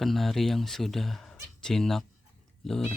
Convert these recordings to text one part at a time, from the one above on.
kenari yang sudah jinak lur.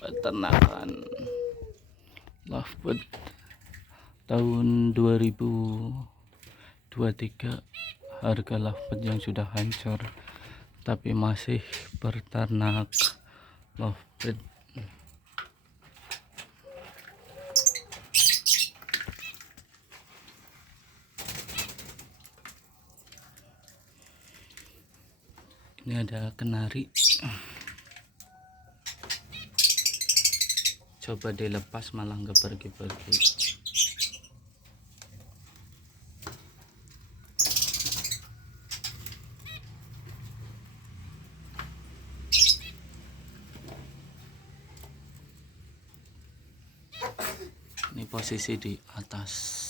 Peternakan lovebird tahun 2023. Harga lovebird yang sudah hancur tapi masih berternak lovebird. Ini ada kenari, coba dilepas malah nggak pergi-pergi. Ini posisi di atas.